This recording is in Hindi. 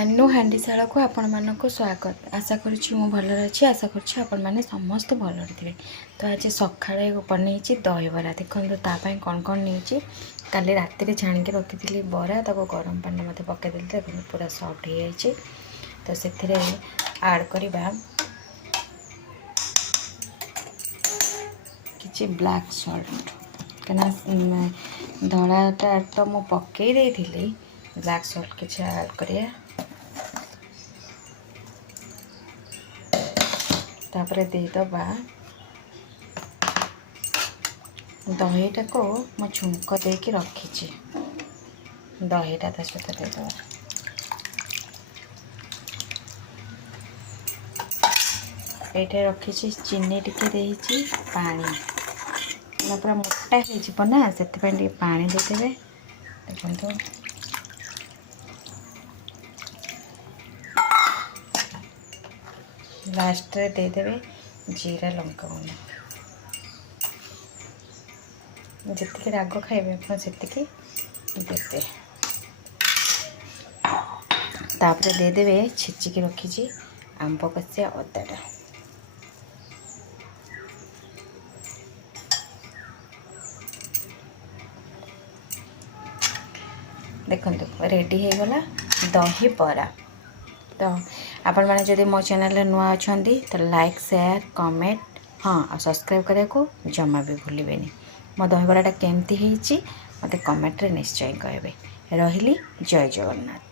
हानू हांडीशाला को आपण मानक स्वागत। आशा करुँची मु भल अच्छी, आशा करुँची आपण मैंने समस्त भल थे। तो आज सकाଳେ बनई दहीबरा देखो तापाई कौन कौन नहीं काली राति छाणिक रखी बरा ताको गरम पानी मत पकईदेली देखो पूरा सफ्ट हो जाए। तो से आड करवा कि ब्लैक सॉल्ट कहीं धलाटा तो मु पकई देती ब्लैक सॉल्ट किसी आड करिया। तापर देदबा दहीटा को मु छुंक देकी रखी दहीटा ता सहित देदबा। ये रखी चीनी टिके देती पानी पूरा मोटा होना से पानी देदेवे। देखो लास्ट रे देदेवे जीरा लंका गुंड जी राग खाइबे से देते। तापर देदेवे छेचिकी रखी आंब कसिया अदाटा देखो रेडी हो गला दही बरा। तो आपण मैंने जदि मो चैनल नुआ अच्छा तो लाइक शेयर कमेंट हाँ सब्सक्राइब करने को जमा भी भूलें। मो दहीबराटा केमती होती मत कमेंट रे निश्चय कहबे। रही जय जगन्नाथ।